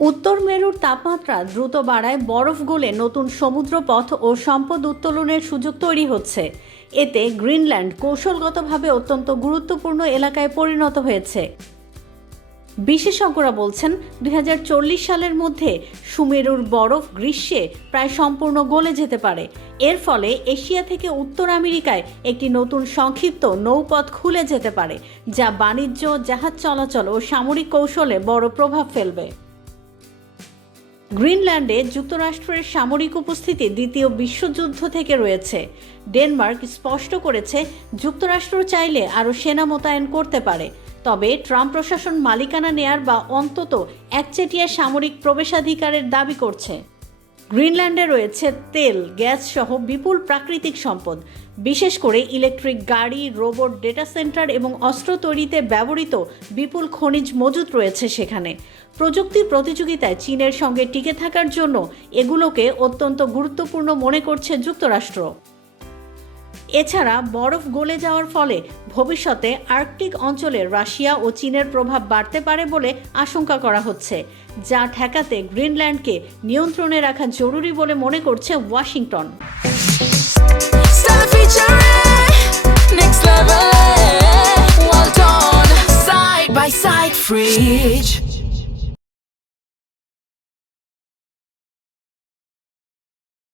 উত্তর মেরুর তাপমাত্রা দ্রুত বাড়ায় বরফ গলে নতুন সমুদ্রপথ ও সম্পদ উত্তোলনের সুযোগ তৈরি হচ্ছে। এতে গ্রিনল্যান্ড কৌশলগতভাবে অত্যন্ত গুরুত্বপূর্ণ এলাকায় পরিণত হয়েছে। বিশেষজ্ঞরা বলছেন 2040 সালের মধ্যে সুমেরুর বরফ গ্রীষ্মে প্রায় সম্পূর্ণ গলে যেতে পারে। এর ফলে এশিয়া থেকে উত্তর আমেরিকায় একটি নতুন সংক্ষিপ্ত নৌপথ খুলে যেতে পারে, যা বাণিজ্য, জাহাজ চলাচল ও সামরিক কৌশলে বড় প্রভাব ফেলবে। গ্রিনল্যান্ডে যুক্তরাষ্ট্রের সামরিক উপস্থিতি দ্বিতীয় বিশ্বযুদ্ধ থেকে রয়েছে। ডেনমার্ক স্পষ্ট করেছে যুক্তরাষ্ট্র চাইলে আরও সেনা মোতায়েন করতে পারে, তবে ট্রাম্প প্রশাসন মালিকানা নেয়ার বা অন্তত একচেটিয়া সামরিক প্রবেশাধিকারের দাবি করছে। গ্রিনল্যান্ডে রয়েছে তেল, গ্যাস সহ বিপুল প্রাকৃতিক সম্পদ, বিশেষ করে ইলেকট্রিক গাড়ি, রোবট, ডেটা সেন্টার এবং অস্ত্র তৈরিতে ব্যবহৃত বিপুল খনিজ মজুত রয়েছে সেখানে। প্রযুক্তি প্রতিযোগিতায় চীনের সঙ্গে টিকে থাকার জন্য এগুলোকে অত্যন্ত গুরুত্বপূর্ণ মনে করছে যুক্তরাষ্ট্র। এছাড়া বরফ গলে যাওয়ার ফলে ভবিষ্যতে আর্কটিক অঞ্চলে রাশিয়া ও চীনের প্রভাব বাড়তে পারে বলে আশঙ্কা করা হচ্ছে, যা ঠেকাতে গ্রিনল্যান্ডকে নিয়ন্ত্রণে রাখা জরুরি বলে মনে করছে ওয়াশিংটন।